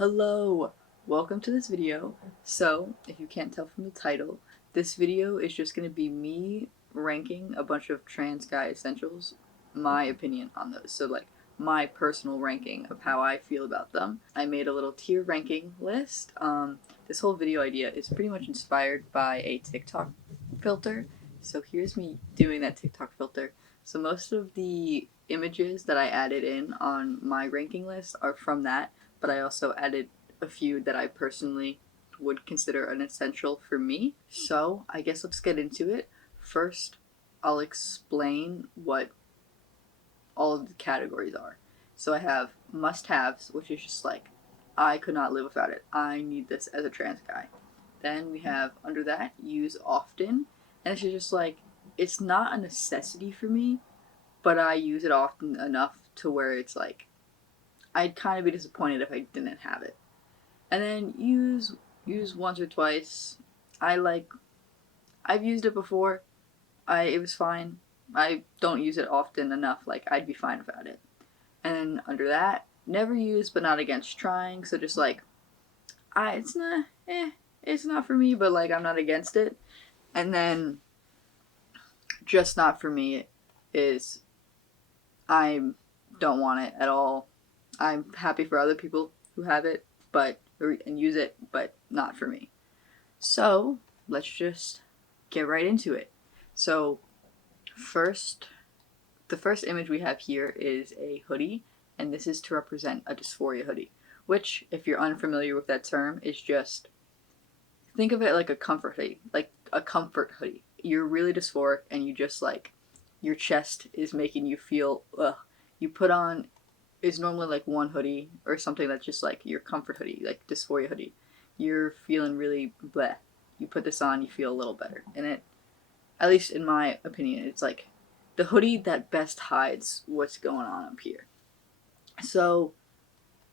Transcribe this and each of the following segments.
Hello! Welcome to this video. So, if you can't tell from the title, this video is just going to be me ranking a bunch of trans guy essentials, my opinion on those. So, like, my personal ranking of how I feel about them. I made a little tier ranking list. This whole video idea is pretty much inspired by a TikTok filter. So, here's me doing that TikTok filter. So, most of the images that I added in on my ranking list are from that, but I also added a few that I personally would consider an essential for me. So I guess let's get into it. First, I'll explain what all of the categories are. So I have must haves, which is just like, I could not live without it. I need this as a trans guy. Then we have under that, use often. And it's just like, it's not a necessity for me, but I use it often enough to where it's like, I'd kind of be disappointed if I didn't have it. And then use once or twice. I've used it before. It was fine. I don't use it often enough. Like I'd be fine without it. And then under that, never use but not against trying. So just like it's not it's not for me, but like I'm not against it. And then just not for me is I don't want it at all. I'm happy for other people who have it, and use it, but not for me. So let's just get right into it. So first, the first image we have here is a hoodie, and this is to represent a dysphoria hoodie, which, if you're unfamiliar with that term, is just think of it like a comfort hoodie, like a comfort hoodie. You're really dysphoric, and you just like your chest is making you feel ugh. You put on is normally like one hoodie or something that's just like your comfort hoodie, like dysphoria hoodie. You're feeling really bleh. You put this on, you feel a little better. And it, at least in my opinion, it's like the hoodie that best hides what's going on up here. So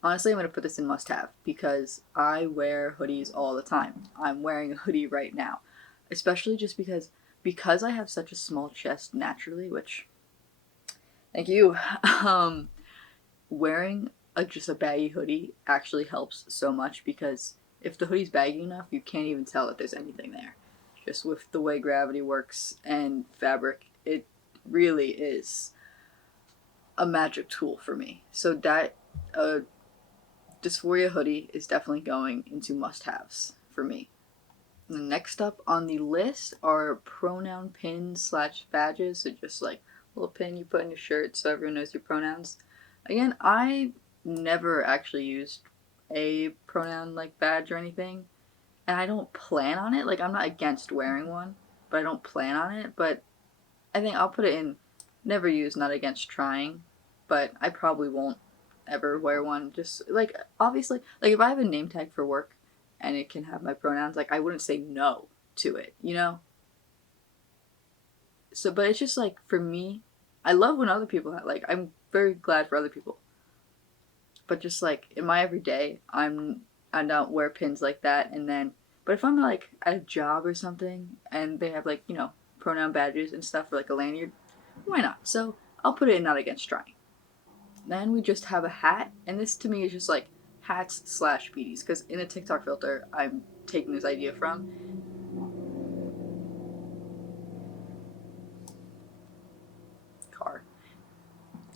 honestly, I'm going to put this in must have because I wear hoodies all the time. I'm wearing a hoodie right now, especially just because I have such a small chest naturally, which thank you. Um, Wearing just a baggy hoodie actually helps so much because if the hoodie's baggy enough, you can't even tell that there's anything there. Just with the way gravity works and fabric, it really is a magic tool for me. So that dysphoria hoodie is definitely going into must-haves for me. The next up on the list are pronoun pins slash badges. So just like a little pin you put in your shirt so everyone knows your pronouns. Again, I never actually used a pronoun like badge or anything, and I don't plan on it. Like I'm not against wearing one, but I don't plan on it. But I think I'll put it in never use, not against trying, but I probably won't ever wear one. Just like obviously, like if I have a name tag for work and it can have my pronouns, like I wouldn't say no to it, you know? So, but it's just like for me, I love when other people have, like, I'm very glad for other people. But just like in my everyday, I don't wear pins like that. And then, but if I'm like at a job or something and they have like pronoun badges and stuff or like a lanyard, why not? So I'll put it in not against trying. Then we just have a hat, and this to me is just like hats slash beanies because in a TikTok filter I'm taking this idea from. Car.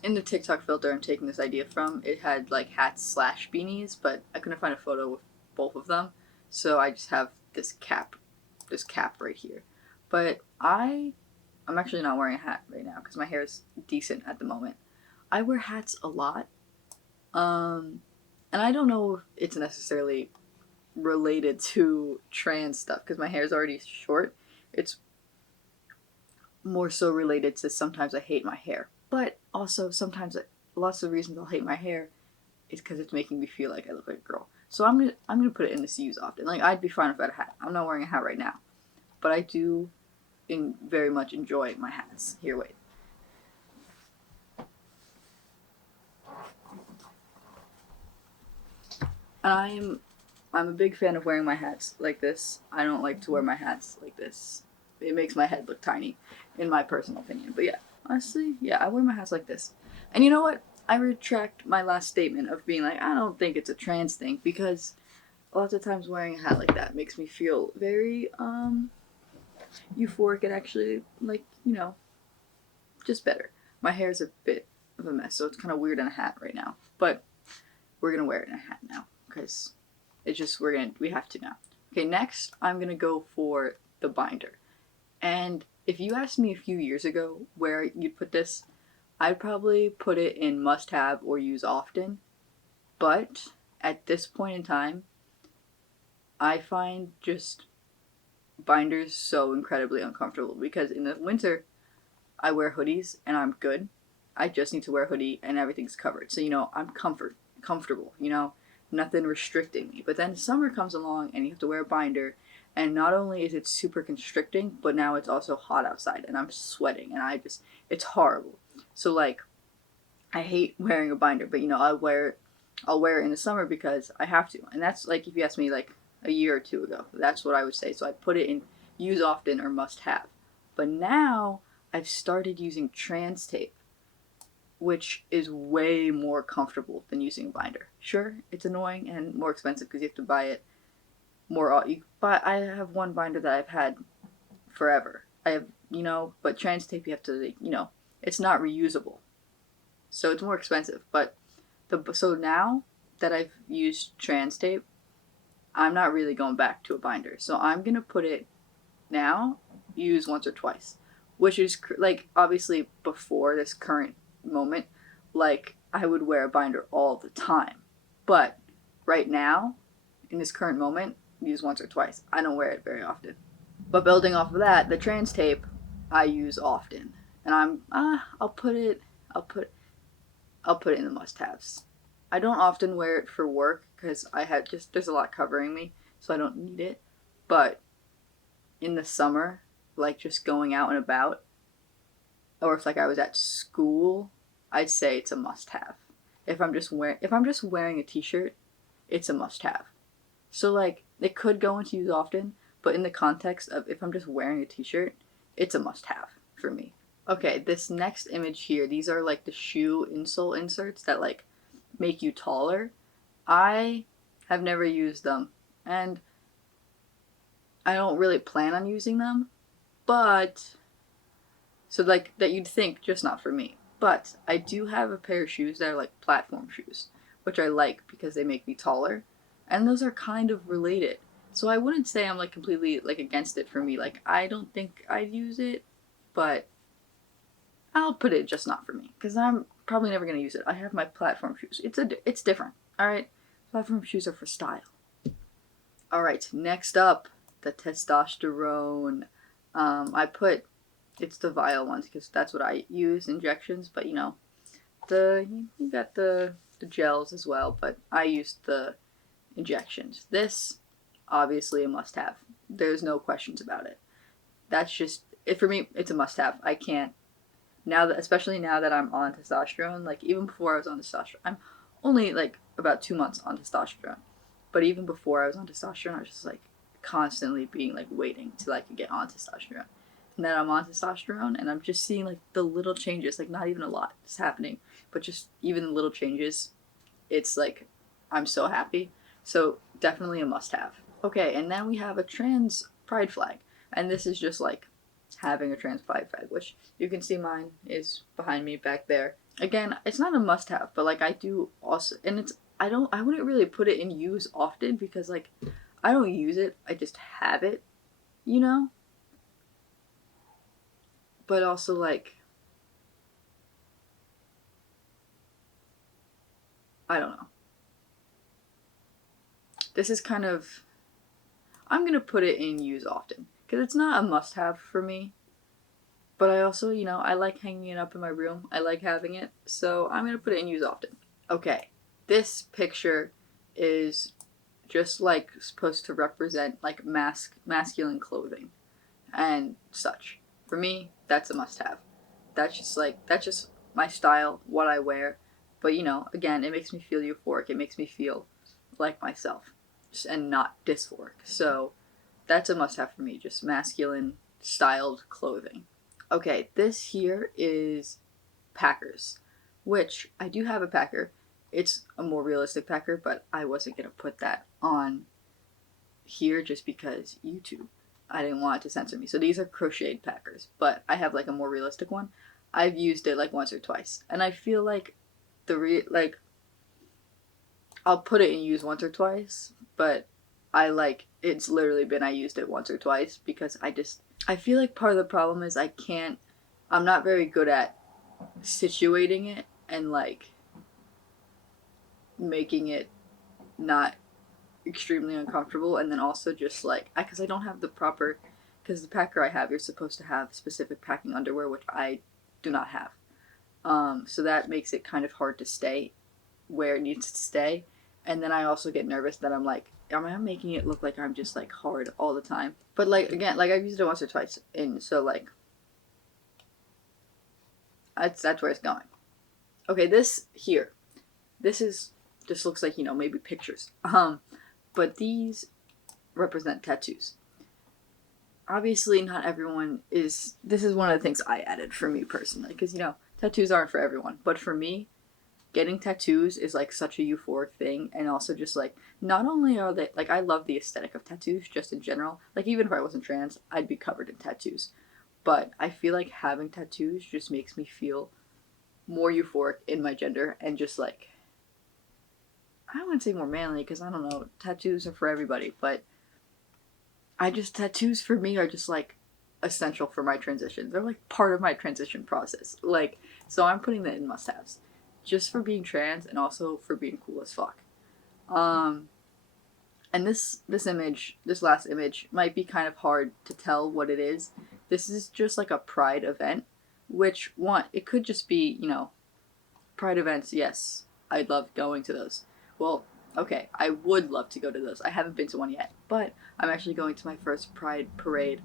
In the TikTok filter I'm taking this idea from, it had like hats slash beanies, but I couldn't find a photo with both of them, so I just have this cap right here. But I'm actually not wearing a hat right now because my hair is decent at the moment. I wear hats a lot, and I don't know if it's necessarily related to trans stuff because my hair is already short. It's more so related to sometimes I hate my hair, but also sometimes lots of reasons I'll hate my hair is because it's making me feel like I look like a girl. So I'm gonna put it in this use often. Like I'd be fine without a hat. I'm not wearing a hat right now, but I do very much enjoy my hats. Here, wait. I'm a big fan of wearing my hats like this. I don't like to wear my hats like this. It makes my head look tiny, in my personal opinion. But yeah, honestly, yeah, I wear my hats like this. And you know what? I retract my last statement of being like, I don't think it's a trans thing, because a lot of times wearing a hat like that makes me feel very euphoric and actually, like, just better. My hair's a bit of a mess, so it's kind of weird in a hat right now. But we're gonna wear it in a hat now because we have to now. Okay, next I'm gonna go for the binder. And if you asked me a few years ago where you'd put this, I'd probably put it in must have or use often. But at this point in time, I find just binders so incredibly uncomfortable because in the winter I wear hoodies and I'm good. I just need to wear a hoodie and everything's covered. So, I'm comfortable, nothing restricting me. But then summer comes along and you have to wear a binder, and not only is it super constricting, but now it's also hot outside and I'm sweating and it's horrible. So like I hate wearing a binder, but I'll wear it in the summer because I have to. And that's like if you asked me like a year or two ago, that's what I would say. So I put it in use often or must have. But now I've started using trans tape, which is way more comfortable than using a binder. Sure, it's annoying and more expensive because you have to buy it more. But I have one binder that I've had forever. I have, but trans tape you have to, it's not reusable, so it's more expensive. But so now that I've used trans tape, I'm not really going back to a binder. So I'm gonna put it now, use once or twice, which is like obviously before this current moment, like I would wear a binder all the time. But right now, in this current moment, use once or twice. I don't wear it very often. But building off of that, the trans tape I use often, and I'll put it in the must-haves. I don't often wear it for work because there's a lot covering me, so I don't need it. But in the summer, like just going out and about, or if like I was at school, I'd say it's a must-have. If I'm just wearing a t-shirt, it's a must-have. So like it could go into use often, but in the context of if I'm just wearing a t-shirt, it's a must-have for me. Okay, this next image here, these are like the shoe insole inserts that like make you taller. I have never used them, and I don't really plan on using them, but so like that you'd think just not for me. But I do have a pair of shoes that are like platform shoes, which I like because they make me taller, and those are kind of related. So I wouldn't say I'm like completely like against it for me. Like I don't think I'd use it, but I'll put it just not for me because I'm probably never gonna use it. I have my platform shoes. It's different. All right, platform shoes are for style. All right, next up, the testosterone. I put it's the vial ones because that's what I use, injections. But you got the gels as well. But I used the injections. This obviously a must-have. There's no questions about it. That's just it for me. It's a must-have. I can't now that especially now that I'm on testosterone. Like even before I was on testosterone, I'm only like about 2 months on testosterone. But even before I was on testosterone, I was just like constantly being like waiting to like get on testosterone. And then I'm on testosterone and I'm just seeing like the little changes, like not even a lot is happening, but just even the little changes. It's like I'm so happy. So definitely a must have. Okay, and then we have a trans pride flag. And this is just like having a trans pride flag, which you can see mine is behind me back there. Again, it's not a must have, but like I do also, and I wouldn't really put it in use often because like I don't use it, I just have it, you know? But also like I don't know. This is kind of I'm going to put it in use often because it's not a must have for me. But I also, I like hanging it up in my room. I like having it. So I'm going to put it in use often. Okay. This picture is just like supposed to represent like masculine clothing and such. For me, that's a must have. That's just my style, what I wear. But again, it makes me feel euphoric. It makes me feel like myself and not dysphoric. So that's a must have for me, just masculine styled clothing. Okay, this here is Packers. which I do have a packer. It's a more realistic packer, but I wasn't going to put that on here just because YouTube. I didn't want it to censor me. So these are crocheted packers, but I have like a more realistic one. I've used it like once or twice, and I feel like like I'll put it in use once or twice, but I like it's literally been I used it once or twice because I feel like part of the problem is I'm not very good at situating it and like making it not extremely uncomfortable, and then also just like because I don't have the proper, because the packer I have, you're supposed to have specific packing underwear, which I do not have. So that makes it kind of hard to stay where it needs to stay. And then I also get nervous that I'm like, am I making it look like I'm just like hard all the time? But like again, like I've used it once or twice, and so like that's where it's going. Okay, this looks like maybe pictures. But these represent tattoos. Obviously, not everyone is. This is one of the things I added for me personally, because tattoos aren't for everyone. But for me, getting tattoos is like such a euphoric thing, and also just like not only are they like I love the aesthetic of tattoos just in general. Like even if I wasn't trans, I'd be covered in tattoos. But I feel like having tattoos just makes me feel more euphoric in my gender and just like I wouldn't say more manly because I don't know, tattoos are for everybody, but tattoos for me are just like essential for my transition. They're like part of my transition process. Like, so I'm putting that in must haves just for being trans and also for being cool as fuck. Um, and this last image might be kind of hard to tell what it is. This is just like a pride event, which it could just be, pride events. Yes, I'd love going to those. Well, okay, I would love to go to those. I haven't been to one yet, but I'm actually going to my first Pride parade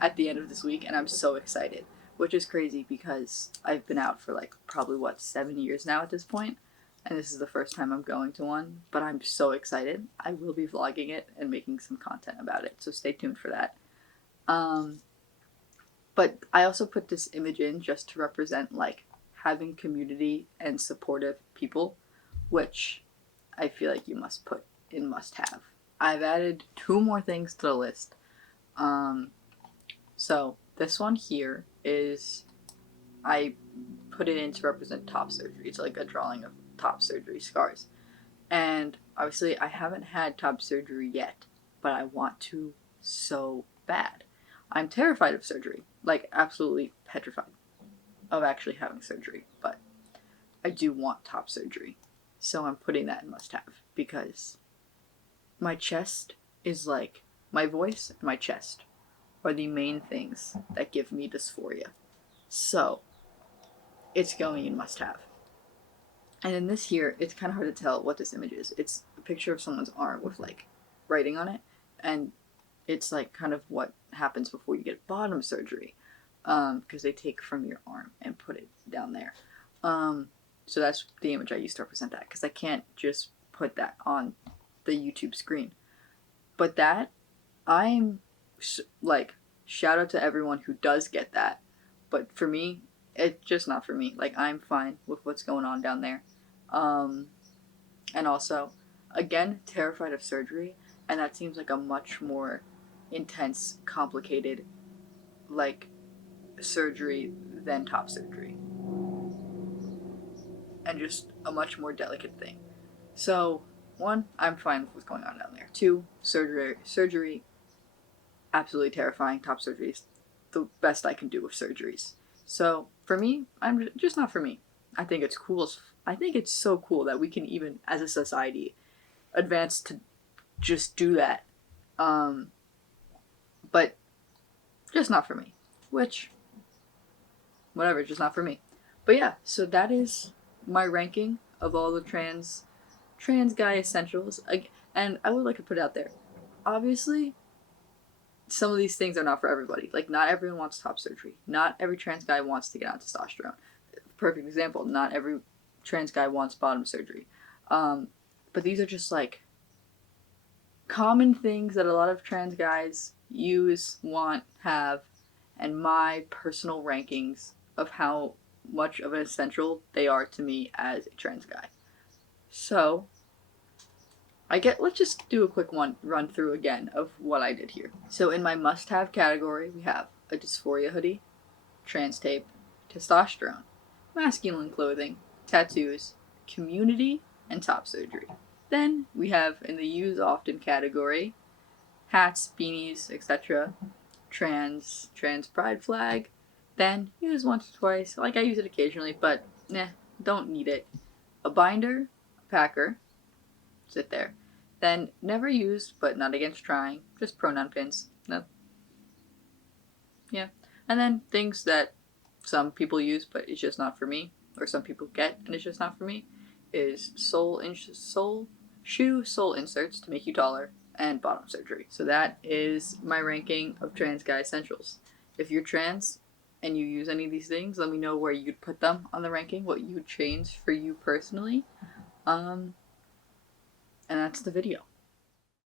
at the end of this week, and I'm so excited. Which is crazy because I've been out for like probably 7 years now at this point, and this is the first time I'm going to one. But I'm so excited. I will be vlogging it and making some content about it, so stay tuned for that. Um, but I also put this image in just to represent like having community and supportive people, which I feel like you must put in must have. I've added 2 more things to the list. So this one here is I put it in to represent top surgery. It's like a drawing of top surgery scars. And obviously I haven't had top surgery yet, but I want to so bad. I'm terrified of surgery, like absolutely petrified of actually having surgery, but I do want top surgery. So I'm putting that in must have because my chest is like my voice and my chest are the main things that give me dysphoria. So it's going in must have. And in this here, it's kind of hard to tell what this image is. It's a picture of someone's arm with like writing on it, and it's like kind of what happens before you get bottom surgery, because they take from your arm and put it down there. So that's the image I used to represent that, because I can't just put that on the YouTube screen. But that, I'm like, shout out to everyone who does get that. But for me, it's just not for me. Like, I'm fine with what's going on down there. Um, and also, again, terrified of surgery, and that seems like a much more intense, complicated, like, surgery than top surgery. And just a much more delicate thing. So, 1, I'm fine with what's going on down there. 2, surgery, absolutely terrifying. Top surgery is the best I can do with surgeries. So, for me, I'm just not for me. I think it's cool. I think it's so cool that we can even, as a society, advance to just do that. Um, but just not for me. Which, whatever, just not for me. But yeah, so that is my ranking of all the trans guy essentials. And I would like to put it out there. Obviously, some of these things are not for everybody. Like, not everyone wants top surgery. Not every trans guy wants to get on testosterone. Perfect example. Not every trans guy wants bottom surgery. But these are just like common things that a lot of trans guys use, want, have, and my personal rankings of how much of an essential they are to me as a trans guy. So, let's just do a quick run through again of what I did here. So in my must-have category, we have a dysphoria hoodie, trans tape, testosterone, masculine clothing, tattoos, community, and top surgery. Then we have in the use often category, hats, beanies, etc., trans pride flag. Then use once or twice, like I use it occasionally, but don't need it. A binder, a packer, sit there. Then never used, but not against trying, just pronoun pins. No. Yeah. And then things that some people use, but it's just not for me, or some people get and it's just not for me, is shoe sole inserts to make you taller, and bottom surgery. So that is my ranking of trans guy essentials. If you're trans and you use any of these things, let me know where you'd put them on the ranking, what you would change for you personally. And that's the video.